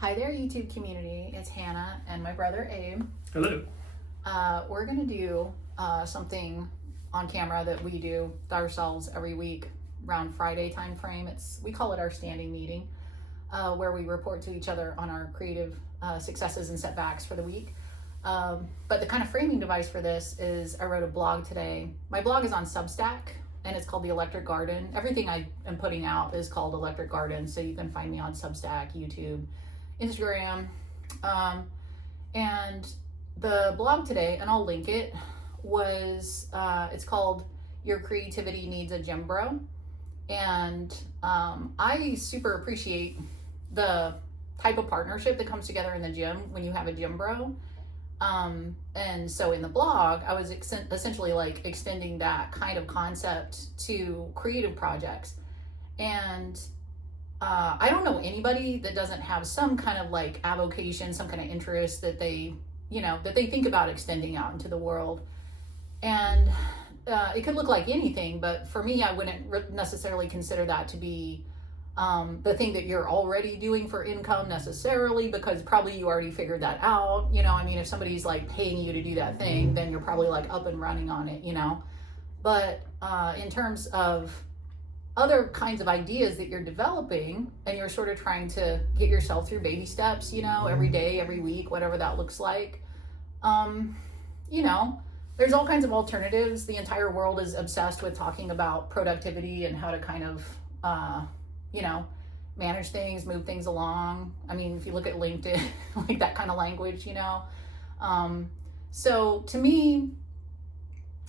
Hi there, YouTube community. It's Hannah and my brother Abe. Hello. We're going to do something on camera that we do ourselves every week around Friday time frame. We call it our standing meeting, where we report to each other on our creative successes and setbacks for the week. But the kind of framing device for this is I wrote a blog today. My blog is on Substack and it's called The Electric Garden. Everything I am putting out is called Electric Garden, so you can find me on Substack, YouTube, Instagram. And the blog today, and I'll link it, was it's called Your Creativity Needs a Gym Bro. And I super appreciate the type of partnership that comes together in the gym when you have a gym bro. And so in the blog, I was essentially like extending that kind of concept to creative projects. And I don't know anybody that doesn't have some kind of like avocation, some kind of interest that they think about extending out into the world. And it could look like anything, but for me, I wouldn't necessarily consider that to be the thing that you're already doing for income necessarily, because probably you already figured that out. If somebody's like paying you to do that thing, then you're probably like up and running on it, But in terms of other kinds of ideas that you're developing and you're sort of trying to get yourself through baby steps, every day, every week, whatever that looks like. There's all kinds of alternatives. The entire world is obsessed with talking about productivity and how to kind of, manage things, move things along. I mean, if you look at LinkedIn, like that kind of language, So to me,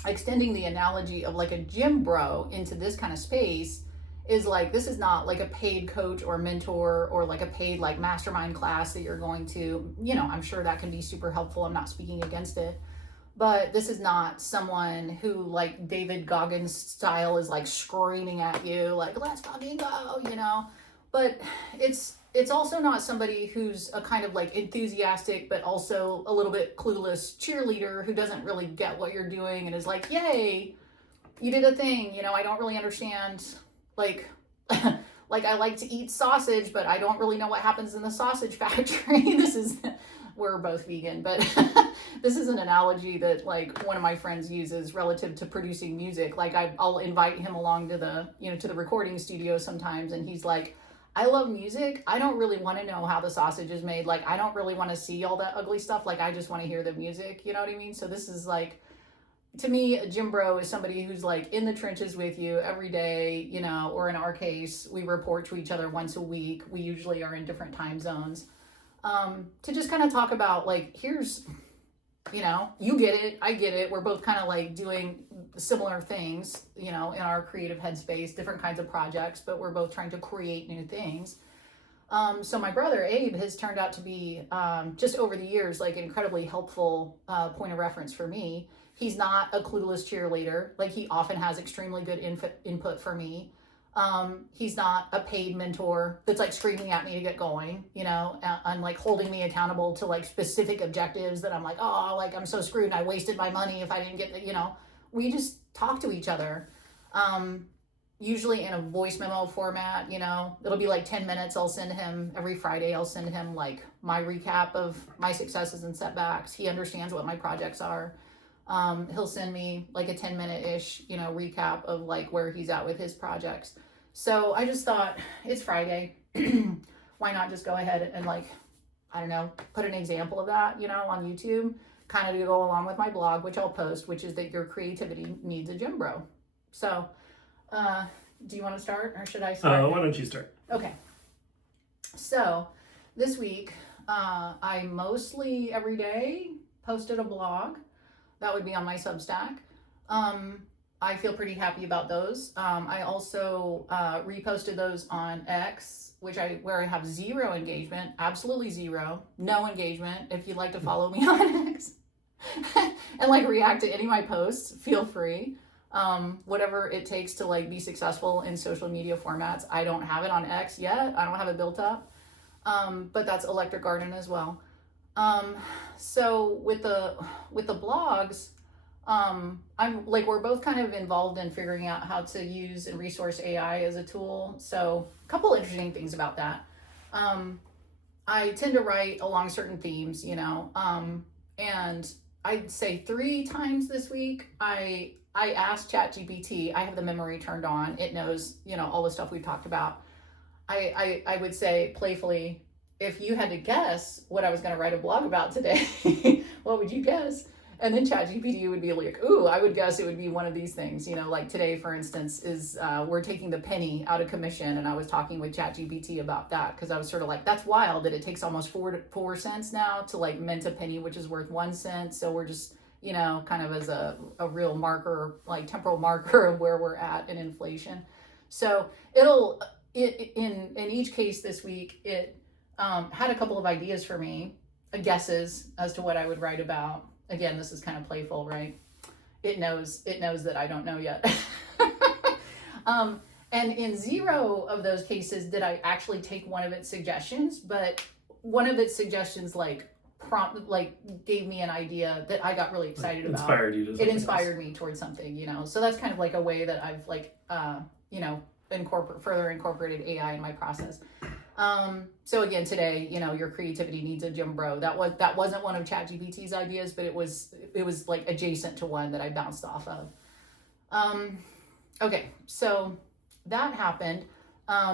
extending the analogy of like a gym bro into this kind of space is like, this is not like a paid coach or mentor or like a paid like mastermind class that you're going to, I'm sure that can be super helpful. I'm not speaking against it, but this is not someone who like David Goggins style is like screaming at you like, let's fucking go, but it's also not somebody who's a kind of like enthusiastic, but also a little bit clueless cheerleader who doesn't really get what you're doing and is like, yay, you did a thing. I don't really understand. Like, like I like to eat sausage, but I don't really know what happens in the sausage factory. We're both vegan, but this is an analogy that like one of my friends uses relative to producing music. Like I'll invite him along to the recording studio sometimes. And he's like, I love music. I don't really want to know how the sausage is made. Like, I don't really want to see all that ugly stuff. Like, I just want to hear the music. You know what I mean? So this is like, to me, a gym bro is somebody who's like in the trenches with you every day, or in our case, we report to each other once a week. We usually are in different time zones, to just kind of talk about like, here's, you get it, I get it. We're both kind of like doing similar things, in our creative headspace, different kinds of projects, but we're both trying to create new things. So my brother Abe has turned out to be, just over the years, like an incredibly helpful point of reference for me. He's not a clueless cheerleader. Like, he often has extremely good input for me. He's not a paid mentor that's like screaming at me to get going, and like holding me accountable to like specific objectives that I'm like, oh, like I'm so screwed and I wasted my money if I didn't get the, we just talk to each other. Usually in a voice memo format, it'll be like 10 minutes. I'll send him every Friday. I'll send him like my recap of my successes and setbacks. He understands what my projects are. He'll send me like a 10-minute-ish, recap of like where he's at with his projects. So I just thought, it's Friday. Why not just go ahead and like, I don't know, put an example of that, on YouTube, kind of to go along with my blog, which I'll post, which is that your creativity needs a gym bro. So, do you want to start or should I start? Why don't you start? Okay. So this week, I mostly every day posted a blog. That would be on my Substack. I feel pretty happy about those. I also reposted those on X, where I have zero engagement, absolutely zero, no engagement. If you'd like to follow me on X and like react to any of my posts, feel free. Whatever it takes to like be successful in social media formats. I don't have it on X yet. I don't have it built up. But that's Electric Garden as well. So with the blogs, I'm like, we're both kind of involved in figuring out how to use and resource AI as a tool. So a couple interesting things about that. I tend to write along certain themes, and I'd say 3 times this week I asked ChatGPT. I have the memory turned on. It knows, all the stuff we've talked about. I would say playfully, if you had to guess what I was going to write a blog about today, what would you guess? And then ChatGPT would be like, ooh, I would guess it would be one of these things. Like today, for instance, is we're taking the penny out of commission. And I was talking with ChatGPT about that because I was sort of like, that's wild that it takes almost 4 cents now to like mint a penny, which is worth 1 cent. So we're just, kind of as a real marker, like temporal marker of where we're at in inflation. So in each case this week, it had a couple of ideas for me, guesses as to what I would write about. Again, this is kind of playful, right? It knows that I don't know yet. And in 0 of those cases did I actually take one of its suggestions, but one of its suggestions gave me an idea that I got really excited about. Inspired you to something. It inspired me towards something, So that's kind of like a way that I've further incorporated AI in my process. So again, today, your creativity needs a gym bro. That wasn't one of ChatGPT's ideas, but it was like adjacent to one that I bounced off of. Okay, so that happened.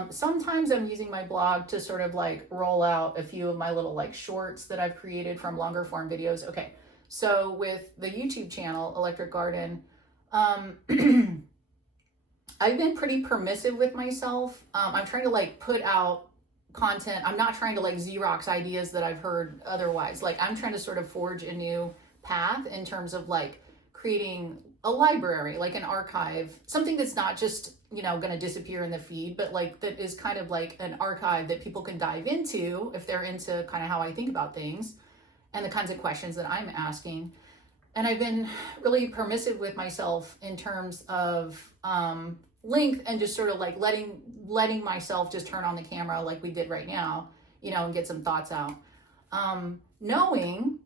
Sometimes I'm using my blog to sort of like roll out a few of my little like shorts that I've created from longer form videos. Okay, so with the YouTube channel, Electric Garden, I've been pretty permissive with myself. I'm trying to like put out content. I'm not trying to like Xerox ideas that I've heard otherwise. Like I'm trying to sort of forge a new path in terms of like creating a library, like an archive, something that's not just, going to disappear in the feed, but like that is kind of like an archive that people can dive into if they're into kind of how I think about things and the kinds of questions that I'm asking. And I've been really permissive with myself in terms of length and just sort of like letting myself just turn on the camera like we did right now, and get some thoughts out. Knowing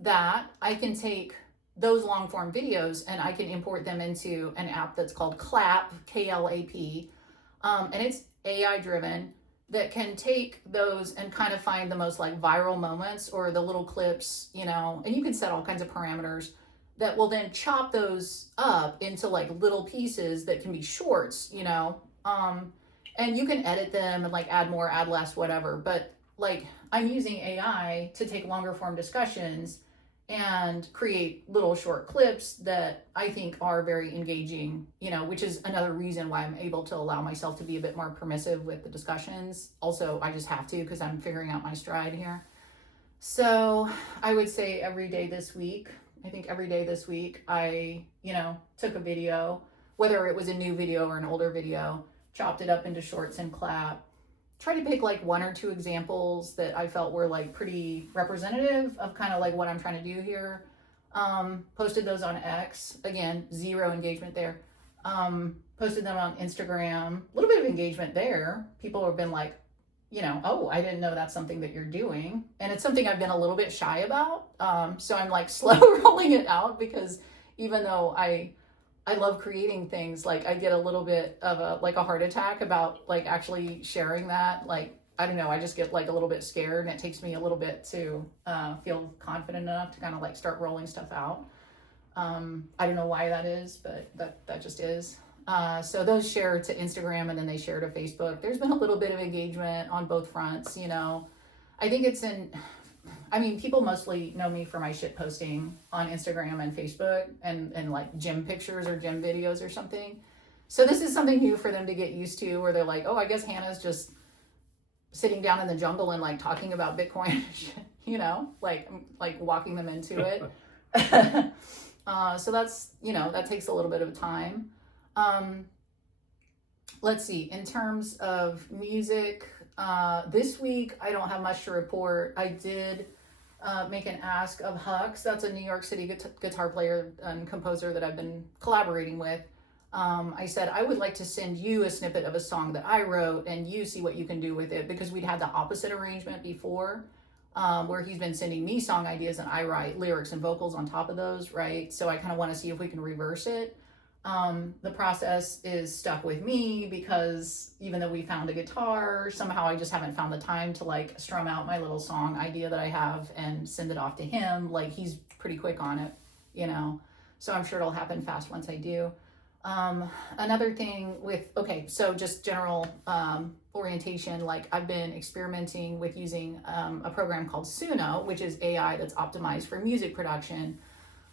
that I can take those long form videos and I can import them into an app that's called Clap, K-L-A-P. And it's AI driven that can take those and kind of find the most like viral moments or the little clips, and you can set all kinds of parameters that will then chop those up into like little pieces that can be shorts, and you can edit them and like add more, add less, whatever. But like I'm using AI to take longer form discussions and create little short clips that I think are very engaging, which is another reason why I'm able to allow myself to be a bit more permissive with the discussions. Also, I just have to because I'm figuring out my stride here. So I would say every day this week, I, took a video, whether it was a new video or an older video, chopped it up into shorts and Clap, try to pick like 1 or 2 examples that I felt were like pretty representative of kind of like what I'm trying to do here. Posted those on X, again, 0 engagement there. Posted them on Instagram, a little bit of engagement there. People have been like, oh, I didn't know that's something that you're doing. And it's something I've been a little bit shy about. So I'm like slow rolling it out because even though I love creating things, like I get a little bit of a heart attack about like actually sharing that. Like, I don't know, I just get like a little bit scared and it takes me a little bit to feel confident enough to kind of like start rolling stuff out. I don't know why that is, but that just is. So those share to Instagram and then they share to Facebook. There's been a little bit of engagement on both fronts, I think people mostly know me for my shit posting on Instagram and Facebook and like gym pictures or gym videos or something. So this is something new for them to get used to, where they're like, oh, I guess Hannah's just sitting down in the jungle and like talking about Bitcoin, like walking them into it. So that's, that takes a little bit of time. Let's see, in terms of music, this week, I don't have much to report. I did make an ask of Hux. That's a New York City guitar player and composer that I've been collaborating with. I said, I would like to send you a snippet of a song that I wrote and you see what you can do with it, because we'd had the opposite arrangement before, where he's been sending me song ideas and I write lyrics and vocals on top of those, right? So I kind of want to see if we can reverse it. The process is stuck with me because even though we found a guitar, somehow I just haven't found the time to like strum out my little song idea that I have and send it off to him. Like he's pretty quick on it, you know. So I'm sure it'll happen fast once I do. Another thing with, okay, so just general orientation, like I've been experimenting with using a program called Suno, which is AI that's optimized for music production.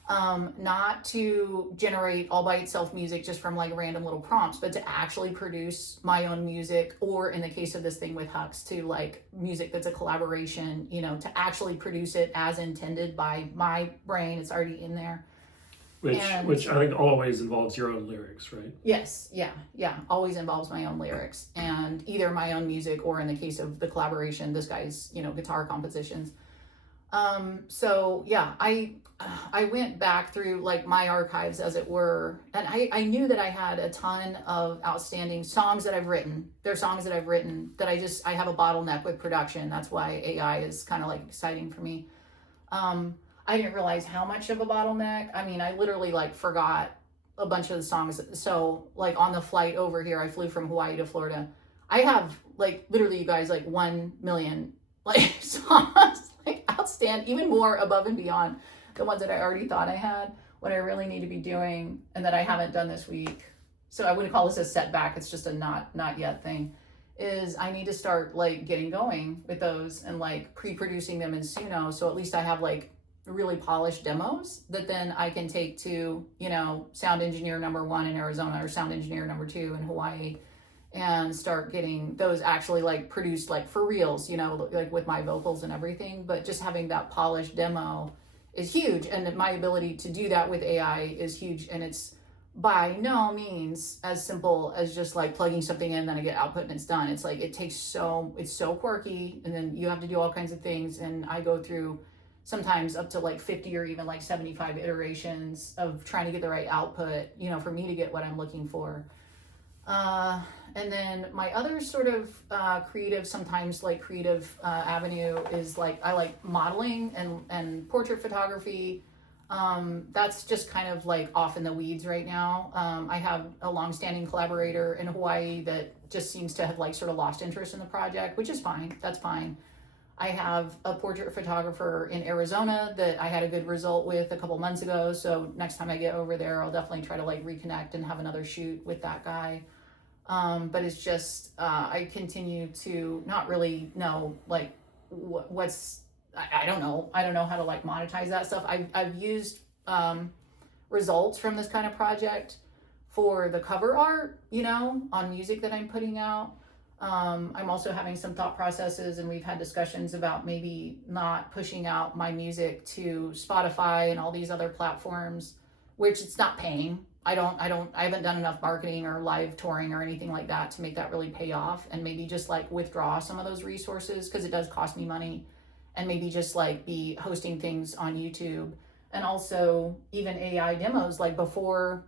Not to generate all by itself music just from like random little prompts, but to actually produce my own music, or in the case of this thing with Hux, to like music that's a collaboration, you know, to actually produce it as intended by my brain. It's already in there. Which I think always involves your own lyrics, right? Yes, yeah. Always involves my own lyrics and either my own music, or in the case of the collaboration, this guy's, you know, guitar compositions. So yeah, I went back through like my archives, as it were, and I knew that I had a ton of outstanding songs that I've written. They're songs that I've written that I have a bottleneck with production. That's why AI is kind of like exciting for me. I didn't realize how much of a bottleneck. I mean, I literally like forgot a bunch of the songs. So like on the flight over here, I flew from Hawaii to Florida. I have like literally, you guys, like 1 million like songs, like outstanding, even more above and beyond the ones that I already thought I had, what I really need to be doing, and that I haven't done this week. So I wouldn't call this a setback. It's just a not yet thing. Is I need to start like getting going with those and like pre-producing them in Suno. So at least I have like really polished demos that then I can take to, you know, sound engineer number 1 in Arizona, or sound engineer number 2 in Hawaii, and start getting those actually like produced like for reals, you know, like with my vocals and everything. But just having that polished demo is huge, and my ability to do that with AI is huge. And it's by no means as simple as just like plugging something in, then I get output and it's done. It's like it's so quirky, and then you have to do all kinds of things, and I go through sometimes up to like 50 or even like 75 iterations of trying to get the right output, you know, for me to get what I'm looking for. And then my other sort of creative avenue is like I like modeling and portrait photography. That's just kind of like off in the weeds right now. I have a long-standing collaborator in Hawaii that just seems to have like sort of lost interest in the project, which is fine. That's fine. I have a portrait photographer in Arizona that I had a good result with a couple months ago. So next time I get over there, I'll definitely try to like reconnect and have another shoot with that guy. But it's just, I continue to not really know like I don't know how to like monetize that stuff. I've used, results from this kind of project for the cover art, you know, on music that I'm putting out. I'm also having some thought processes, and we've had discussions about maybe not pushing out my music to Spotify and all these other platforms, which it's not paying. I haven't done enough marketing or live touring or anything like that to make that really pay off, and maybe just like withdraw some of those resources, because it does cost me money, and maybe just like be hosting things on YouTube. And also even AI demos, like before,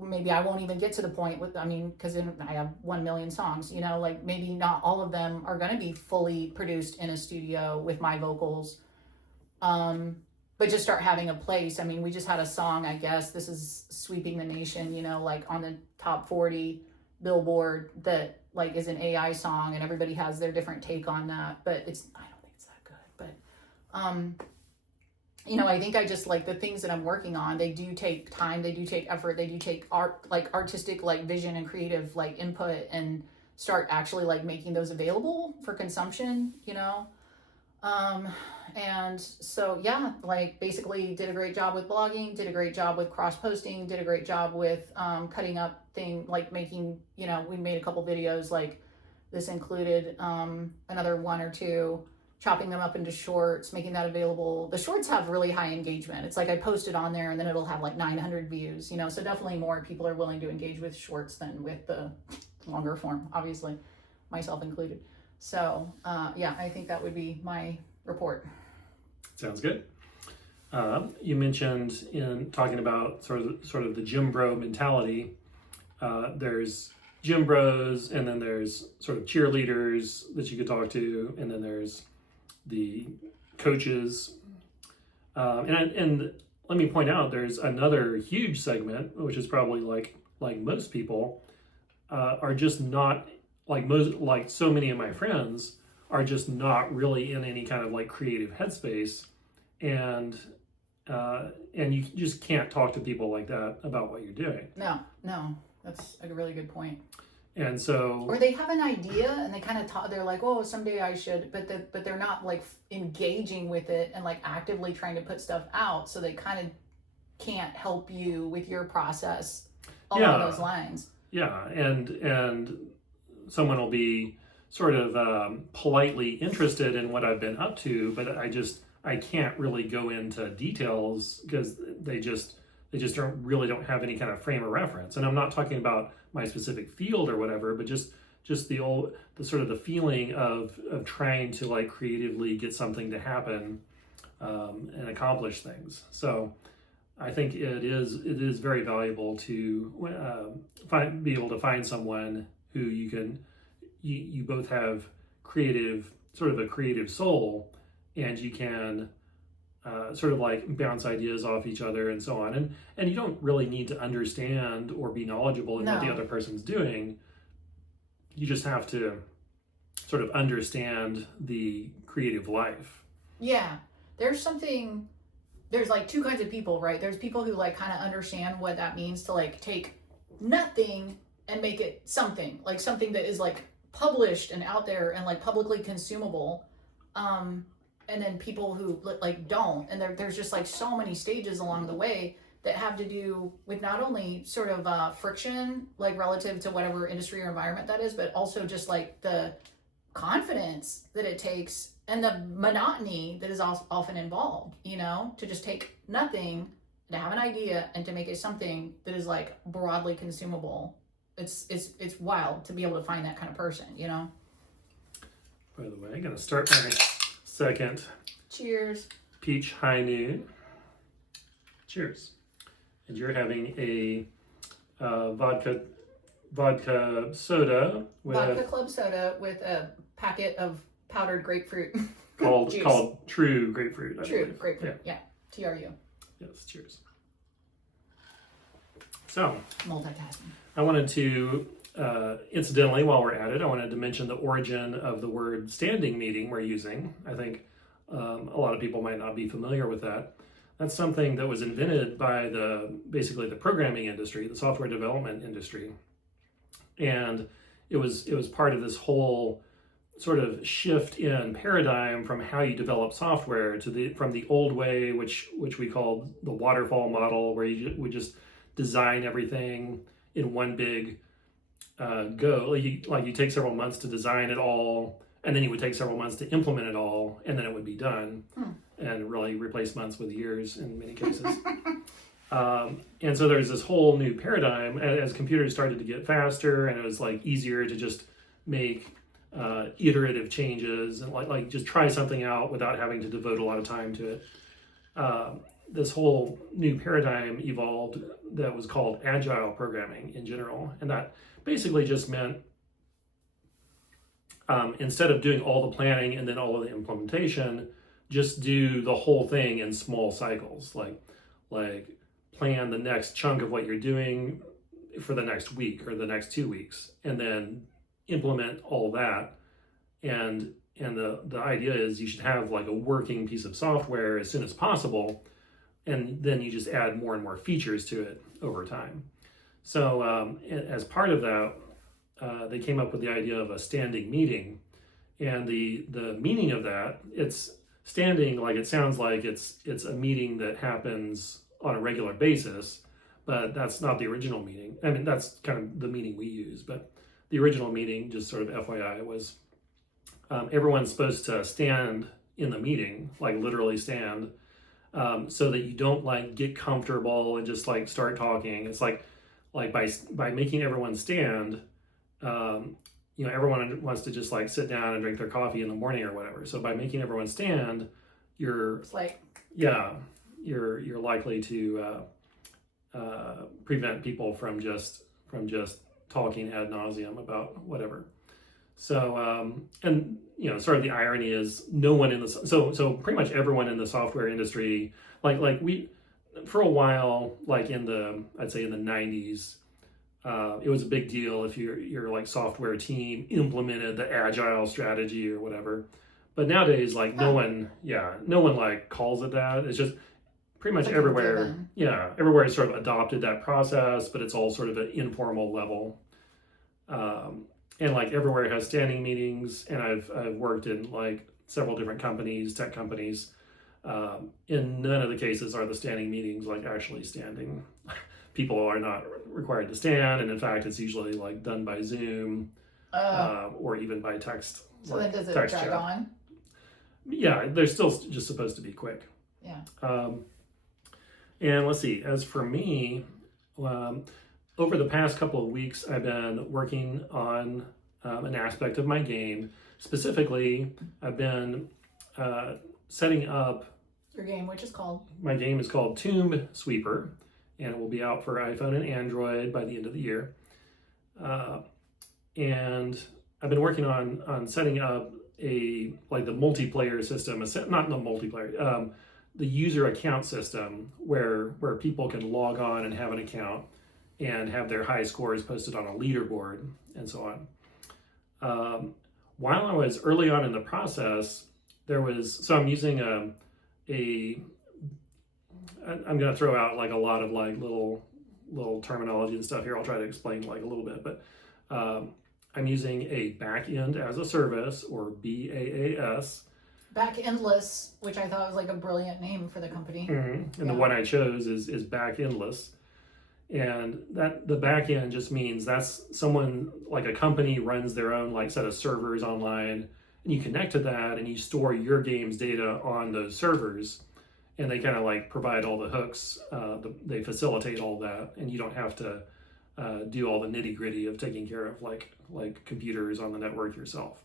maybe I won't even get to the point with, I mean, because I have 1 million songs, you know, like maybe not all of them are going to be fully produced in a studio with my vocals. But just start having a place. I mean, we just had a song, I guess, this is sweeping the nation, you know, like on the top 40 Billboard, that like is an AI song, and everybody has their different take on that, but I don't think it's that good. But, you know, I think I just like the things that I'm working on, they do take time, they do take effort, they do take artistic like vision and creative like input, and start actually like making those available for consumption, you know. And so yeah, like basically did a great job with blogging, did a great job with cross posting, did a great job with cutting up like making, you know, we made a couple videos, like this included another 1 or 2, chopping them up into shorts, making that available. The shorts have really high engagement. It's like I post it on there and then it'll have like 900 views, you know, so definitely more people are willing to engage with shorts than with the longer form, obviously, myself included. So yeah, I think that would be my report. Sounds good. You mentioned in talking about sort of the gym bro mentality, there's gym bros, and then there's sort of cheerleaders that you could talk to, and then there's the coaches. And let me point out there's another huge segment, which is probably like most people are just not like so many of my friends are just not really in any kind of like creative headspace, and you just can't talk to people like that about what you're doing. No, that's a really good point. And so, or they have an idea and they kind of talk. They're like, "Oh, someday I should," but they're not like engaging with it and like actively trying to put stuff out. So they kind of can't help you with your process along those lines. Yeah, and someone will be sort of politely interested in what I've been up to, but I can't really go into details because they just don't have any kind of frame of reference. And I'm not talking about my specific field or whatever, but just the sort of the feeling of trying to like creatively get something to happen and accomplish things. So I think it is very valuable to be able to find someone who you both have sort of a creative soul, and you can sort of like bounce ideas off each other and so on. And you don't really need to understand or be knowledgeable in what the other person's doing. You just have to sort of understand the creative life. Yeah. There's like two kinds of people, right? There's people who like kind of understand what that means to like take nothing and make it something that is like published and out there and like publicly consumable. And then people who like don't, and there's just like so many stages along the way that have to do with not only sort of friction, like relative to whatever industry or environment that is, but also just like the confidence that it takes and the monotony that is often involved, to just take nothing, to have an idea and to make it something that is like broadly consumable. It's wild to be able to find that kind of person, By the way, I'm gonna start my second cheers peach high noon. Cheers. And you're having a vodka soda with vodka club soda with a packet of powdered grapefruit called True Grapefruit. True Grapefruit. Yeah. TRU. Yes. Cheers. So multitasking. I wanted to incidentally, while we're at it, I wanted to mention the origin of the word standing meeting we're using. I think a lot of people might not be familiar with that. That's something that was invented by basically the programming industry, the software development industry. And it was part of this whole sort of shift in paradigm from how you develop software from the old way, which we called the waterfall model, where you would just design everything in one big go. You take several months to design it all, and then you would take several months to implement it all, and then it would be done. And really replace months with years in many cases. And so there's this whole new paradigm as computers started to get faster, and it was like easier to just make iterative changes and like just try something out without having to devote a lot of time to it. This whole new paradigm evolved that was called agile programming in general, and that basically just meant instead of doing all the planning and then all of the implementation, just do the whole thing in small cycles, like plan the next chunk of what you're doing for the next week or the next 2 weeks, and then implement all that. And the idea is you should have like a working piece of software as soon as possible, and then you just add more and more features to it over time. So as part of that, they came up with the idea of a standing meeting. And the meaning of that, it's standing, like it sounds like it's a meeting that happens on a regular basis, but that's not the original meeting. I mean, that's kind of the meaning we use, but the original meeting, just sort of FYI, was everyone's supposed to stand in the meeting, like literally stand, so that you don't like get comfortable and just like start talking. It's like by making everyone stand, everyone wants to just like sit down and drink their coffee in the morning or whatever. So by making everyone stand, you're likely to prevent people from just talking ad nauseum about whatever. So and sort of the irony is no one in the so pretty much everyone in the software industry, like we for a while, like I'd say in the 90s, it was a big deal if your like software team implemented the agile strategy or whatever. But nowadays, like no one like calls it that. It's just pretty much everywhere. Yeah, everywhere has sort of adopted that process, but it's all sort of an informal level. And like everywhere has standing meetings, and I've worked in like several different companies, tech companies. In none of the cases are the standing meetings like actually standing. People are not required to stand, and in fact, it's usually like done by Zoom or even by text. So then does it drag on? Yeah, they're still just supposed to be quick. Yeah. And let's see, as for me, over the past couple of weeks, I've been working on an aspect of my game. Specifically, I've been setting up your game, which is called? My game is called Tomb Sweeper, and it will be out for iPhone and Android by the end of the year. And I've been working on setting up the multiplayer system, not the multiplayer, the user account system where people can log on and have an account and have their high scores posted on a leaderboard and so on. While I was early on in the process, I'm using I'm going to throw out like a lot of like little terminology and stuff here. I'll try to explain like a little bit, but I'm using a backend as a service, or BaaS. Backendless, which I thought was like a brilliant name for the company. Mm-hmm. And the one I chose is Backendless. And that the backend just means that's someone, like a company runs their own like set of servers online, and you connect to that and you store your game's data on those servers, and they kind of like provide all the hooks, they facilitate all that, and you don't have to do all the nitty-gritty of taking care of like computers on the network yourself.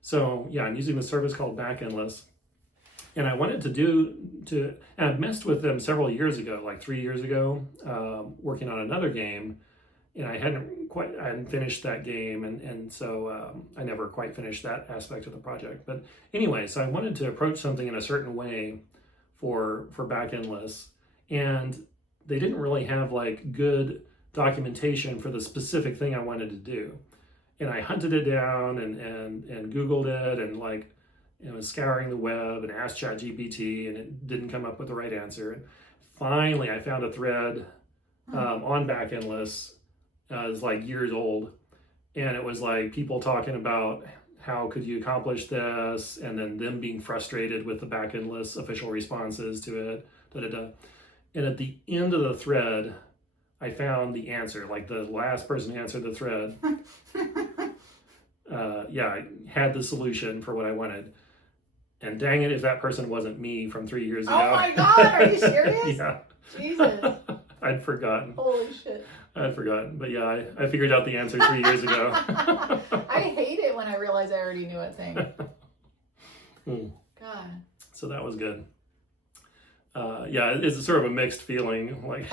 So yeah, I'm using the service called Backendless, and I wanted and I messed with them several years ago, like 3 years ago, working on another game, and I hadn't finished that game, and so I never quite finished that aspect of the project. But anyway, so I wanted to approach something in a certain way for Backendless, and they didn't really have like good documentation for the specific thing I wanted to do. And I hunted it down and Googled it, and like, was scouring the web and asked ChatGPT, and it didn't come up with the right answer. And finally, I found a thread on Backendless. It's like years old, and it was like people talking about how could you accomplish this, and then them being frustrated with the Backendless official responses to it. And at the end of the thread, I found the answer, like the last person who answered the thread. I had the solution for what I wanted. And dang it, if that person wasn't me from 3 years ago. Oh my God, are you serious? Yeah. Jesus. I'd forgotten. Holy shit. I'd forgotten. But yeah, I figured out the answer 3 years ago. I hate it when I realize I already knew a thing. God. So that was good. It's sort of a mixed feeling. Like,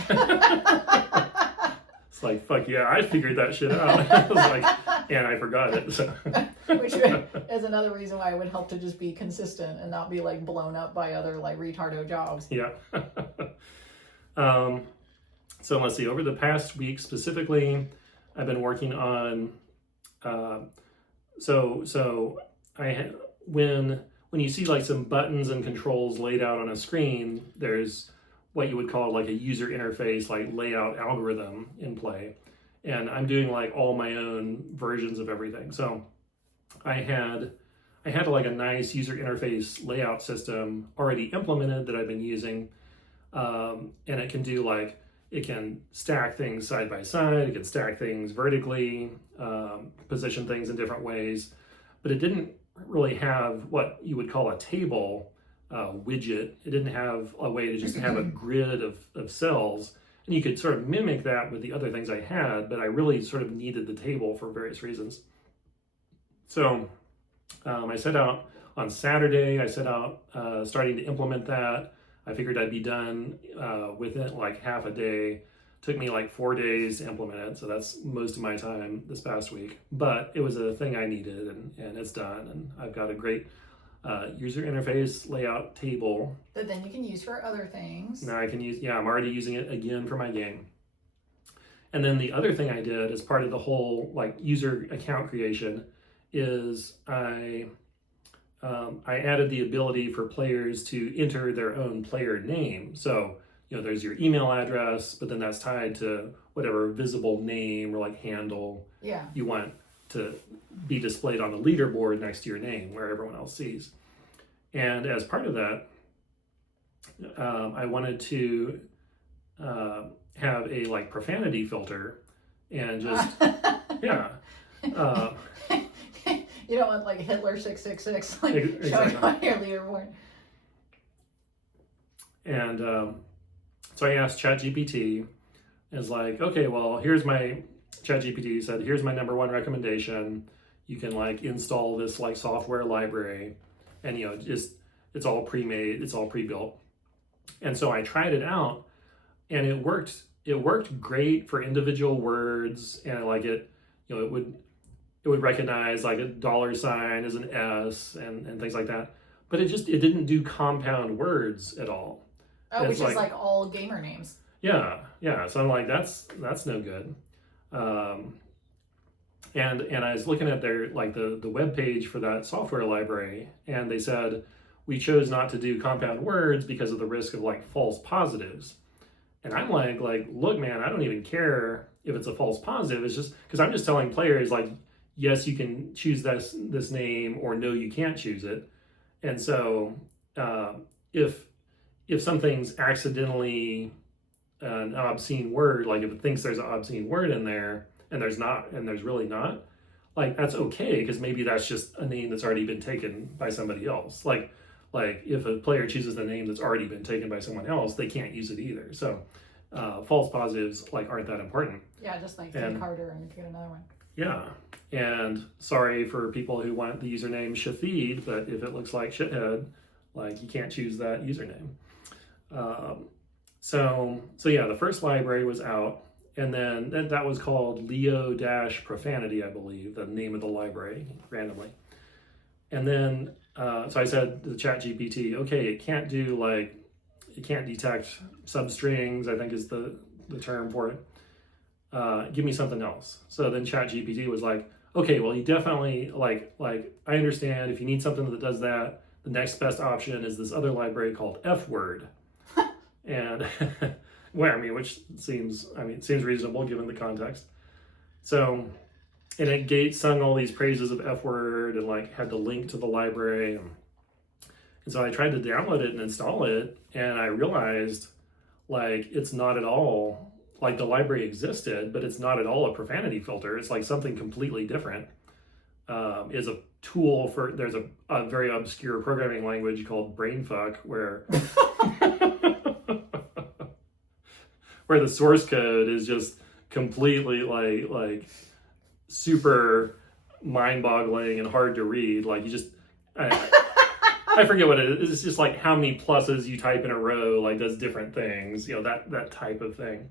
it's like, fuck yeah, I figured that shit out. I was like, and I forgot it. So. Which is another reason why it would help to just be consistent and not be like blown up by other like retardo jobs. Yeah. So let's see, over the past week specifically, I've been working on, when you see like some buttons and controls laid out on a screen, there's what you would call like a user interface, like layout algorithm in play. And I'm doing like all my own versions of everything. So I had like a nice user interface layout system already implemented that I've been using. And it can do like, it can stack things side by side, it can stack things vertically, position things in different ways, but it didn't really have what you would call a table widget. It didn't have a way to just have a grid of cells, and you could sort of mimic that with the other things I had, but I really sort of needed the table for various reasons. So I set out on Saturday, starting to implement that. I figured I'd be done within like half a day. Took me like 4 days to implement it, so that's most of my time this past week. But it was a thing I needed, and it's done, and I've got a great user interface layout table. That then you can use for other things. Now I can use, yeah, I'm already using it again for my game. And then the other thing I did as part of the whole like user account creation is I added the ability for players to enter their own player name. So, there's your email address, but then that's tied to whatever visible name or like handle you want to be displayed on the leaderboard next to your name where everyone else sees. And as part of that, I wanted to have a like profanity filter and just, yeah. You don't want like Hitler 666 like Exactly. showing on your leaderboard. And so I asked ChatGPT, is like, okay, well, here's my, ChatGPT said, here's my number one recommendation. You can like install this like software library, and it's all pre-made, it's all pre-built. And so I tried it out, and it worked great for individual words, and like it would recognize like a $sign as an S and things like that. But it didn't do compound words at all. Oh, which is like all gamer names. Yeah. So I'm like, that's no good. And I was looking at their like the web page for that software library, and they said we chose not to do compound words because of the risk of like false positives. And I'm like, look, man, I don't even care if it's a false positive. It's just because I'm just telling players like, yes, you can choose this name, or no, you can't choose it. And so if something's accidentally an obscene word, like if it thinks there's an obscene word in there and there's not, and there's really not, like that's okay, because maybe that's just a name that's already been taken by somebody else. Like if a player chooses the name that's already been taken by someone else, they can't use it either. So false positives like aren't that important. Yeah, just like think harder and get another one. Yeah, and sorry for people who want the username Shafid, but if it looks like shithead, like you can't choose that username. So yeah, the first library was out, and then that was called Leo-Profanity, I believe, the name of the library, randomly. And then, so I said to the ChatGPT, okay, it can't detect substrings, I think is the term for it. Give me something else. So then ChatGPT was like, okay, well, you definitely, like I understand if you need something that does that, the next best option is this other library called F-word. And, well, which seems reasonable given the context. So, and it sung all these praises of F-word and like had the link to the library. And so I tried to download it and install it, and I realized like it's not at all, like the library existed, but it's not at all a profanity filter. It's like something completely different. Is a tool for, there's a very obscure programming language called Brainfuck where where the source code is just completely like super mind-boggling and hard to read. Like you just, I forget what it is. It's just like how many pluses you type in a row, like does different things, that type of thing.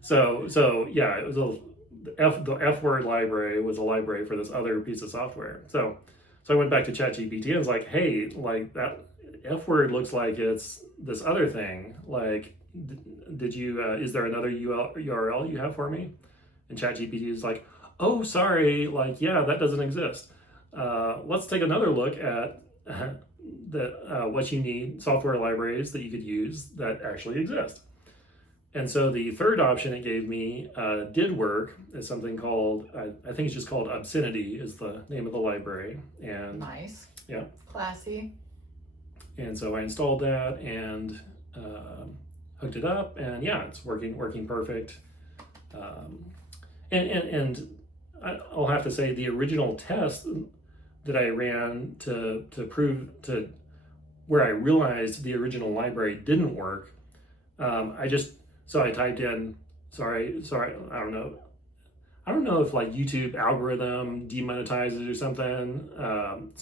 So yeah, it was the F-word library was a library for this other piece of software. So I went back to ChatGPT and was like, hey, like that F-word looks like it's this other thing. Like, did you, is there another URL you have for me? And ChatGPT is like, oh, sorry, like, yeah, that doesn't exist. Let's take another look at what you need, software libraries that you could use that actually exist. And so the third option it gave me did work. It's something called, I think it's just called Obscenity is the name of the library. And nice. Yeah. Classy. And so I installed that and hooked it up, and yeah, it's working perfect. And I'll have to say the original test that I ran to prove to where I realized the original library didn't work. I typed in, sorry, I don't know if like YouTube algorithm demonetizes or something. I'm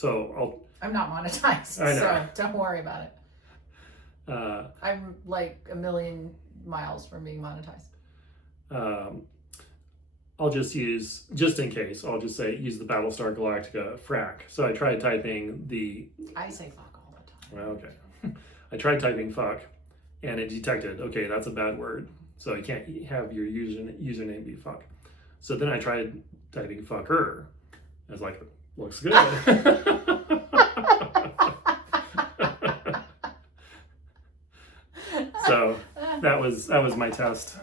not monetized, so don't worry about it. I'm like a million miles from being monetized. I'll just use, just in case, I'll just say use the Battlestar Galactica frac. So I tried typing the, I say fuck all the time. well, okay. I tried typing fuck and it detected, okay, that's a bad word. So you can't have your username be fuck. So then I tried typing fucker. I was like, looks good. So that was my test.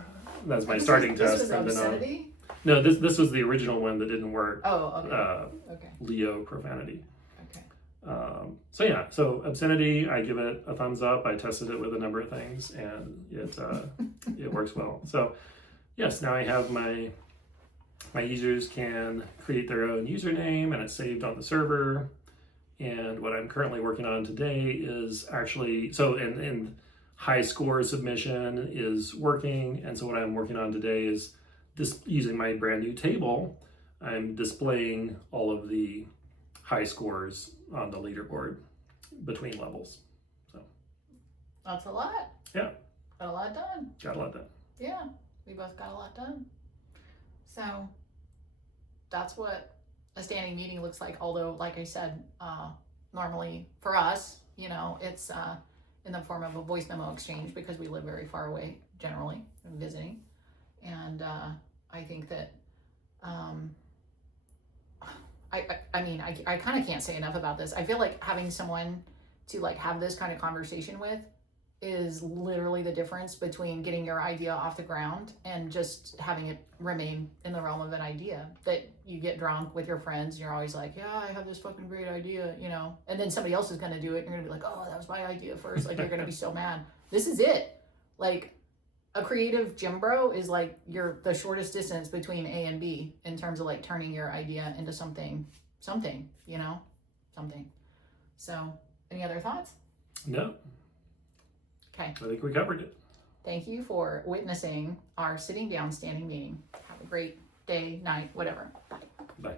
That's my starting This test was from then on. obscenity? No, this was the original one that didn't work. Oh, okay. Okay. Leo profanity. Okay. So yeah, so obscenity, I give it a thumbs up. I tested it with a number of things, and it works well. So yes, now I have my users can create their own username, and it's saved on the server. And what I'm currently working on today is actually in high score submission is working, and so what I'm working on today is using my brand new table. I'm displaying all of the high scores on the leaderboard between levels. So That's a lot. Yeah. Got a lot done. Got a lot done. Yeah, we both got a lot done. So that's what a standing meeting looks like. Although, like I said, normally for us, it's in the form of a voice memo exchange because we live very far away generally from visiting. And I think that I kind of can't say enough about this. I feel like having someone to like have this kind of conversation with is literally the difference between getting your idea off the ground and just having it remain in the realm of an idea. That you get drunk with your friends and you're always like, yeah, I have this fucking great idea, and then somebody else is going to do it and you're going to be like, oh, that was my idea first. Like, you're going to be so mad. This is it. Like, a creative gym bro is like the shortest distance between A and B in terms of like turning your idea into something. Something. So, any other thoughts? No. Okay. I think we covered it. Thank you for witnessing our sitting down standing meeting. Have a great day, night, whatever. Bye. Bye.